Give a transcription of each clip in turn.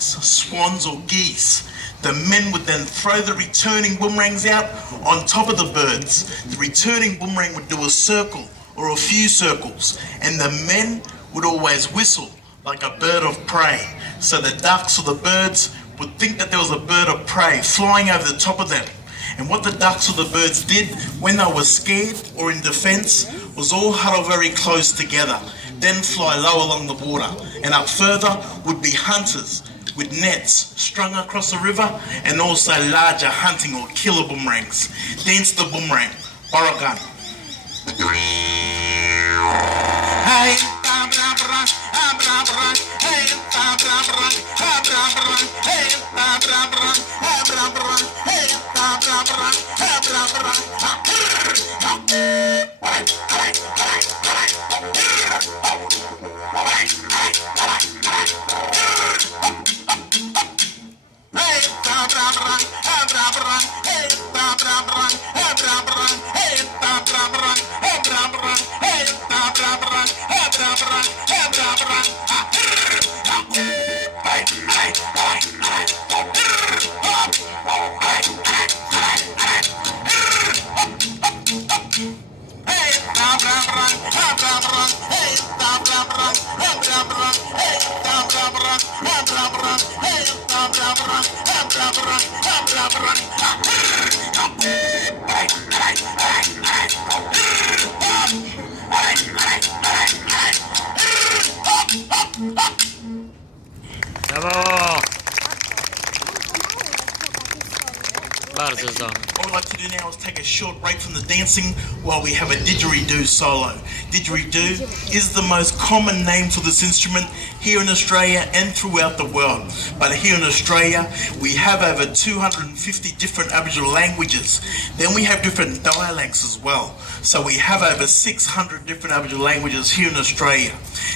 swans or geese. The men would then throw the returning boomerangs out on top of the birds. The returning boomerang would do a circle or a few circles, and the men would always whistle like a bird of prey. So the ducks or the birds would think that there was a bird of prey flying over the top of them. And what the ducks or the birds did when they were scared or in defense was all huddle very close together, then fly low along the water. And up further would be hunters with nets strung across the river, and also larger hunting or killer boomerangs. Dance the boomerang, Aborygeni. Brawo! Bardzo zdolny. What we'd like to do now is take a short break from the dancing while we have a didgeridoo solo. Didgeridoo is the most common name for this instrument here in Australia and throughout the world. But here in Australia, we have over 250 different Aboriginal languages. Then we have different dialects as well. So we have over 600 different Aboriginal languages here in Australia.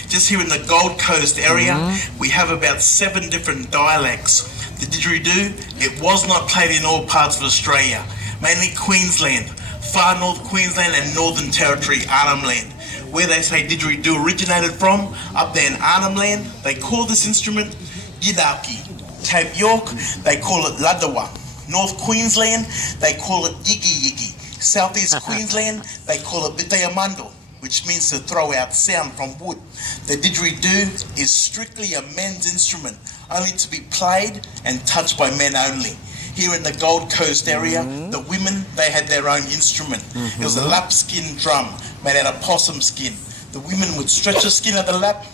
Just here in the Gold Coast area, we have about 7 different dialects. The didgeridoo, it was not played in all parts of Australia, mainly Queensland, far north Queensland and Northern Territory, Arnhem Land. Where they say didgeridoo originated from, up there in Arnhem Land, they call this instrument Yidaki. Cape York, they call it Ladawa. North Queensland, they call it Yigi Yigi. Southeast Queensland, they call it Bitayamando, which means to throw out sound from wood. The didgeridoo is strictly a men's instrument, only to be played and touched by men only. Here in the Gold Coast area, the women, they had their own instrument. It was a lap skin drum made out of possum skin. The women would stretch the skin of the lap,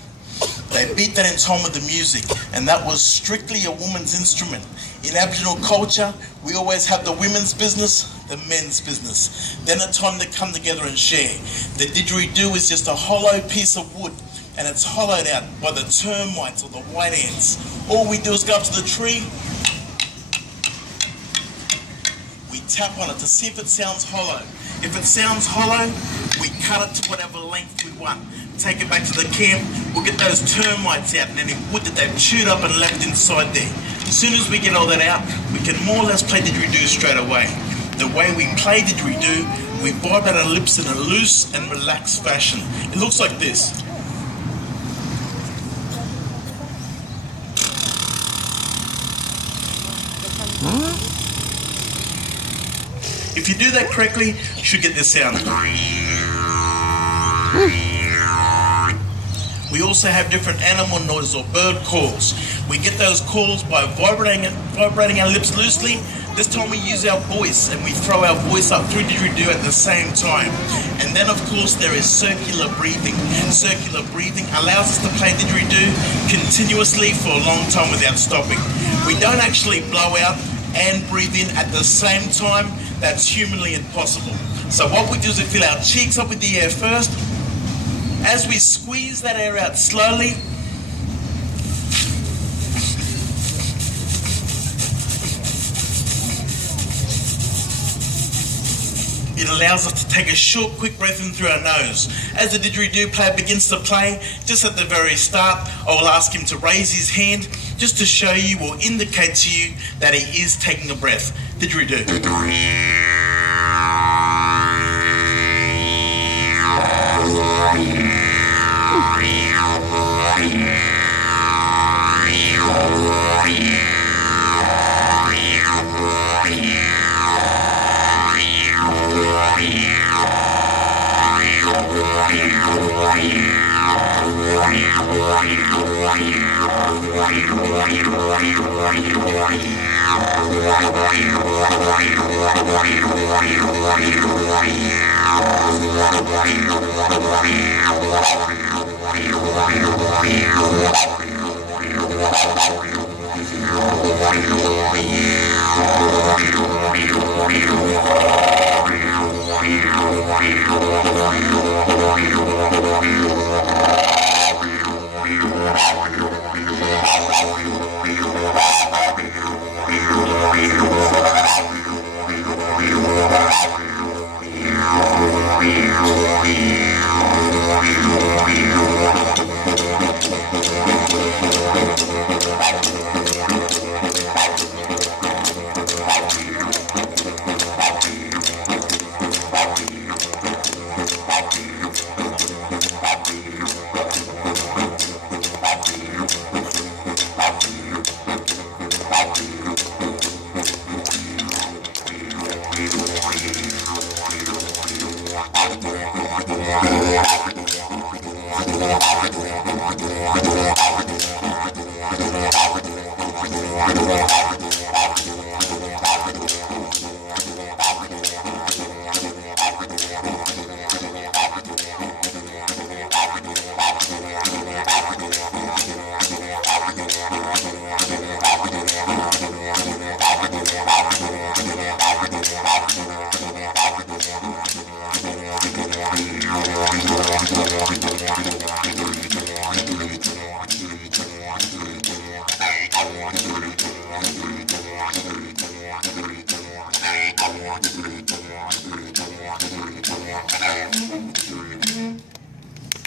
they beat that in time with the music, and that was strictly a woman's instrument. In Aboriginal culture, we always have the women's business, the men's business. Then a time to come together and share. The didgeridoo is just a hollow piece of wood, and it's hollowed out by the termites or the white ants. All we do is go up to the tree, we tap on it to see if it sounds hollow. If it sounds hollow, we cut it to whatever length we want. Take it back to the camp, we'll get those termites out and any wood that they've chewed up and left inside there. As soon as we get all that out, we can more or less play didgeridoo straight away. The way we play didgeridoo, we vibrate our lips in a loose and relaxed fashion. It looks like this. If you do that correctly, you should get this sound. We also have different animal noises or bird calls. We get those calls by vibrating our lips loosely. This time we use our voice and we throw our voice up through didgeridoo at the same time. And then of course there is circular breathing. Circular breathing allows us to play didgeridoo continuously for a long time without stopping. We don't actually blow out and breathe in at the same time. That's humanly impossible. So what we do is we fill our cheeks up with the air first. As we squeeze that air out slowly, it allows us to take a short, quick breath in through our nose. As the didgeridoo player begins to play, just at the very start, I will ask him to raise his hand just to show you or indicate to you that he is taking a breath. Didgeridoo.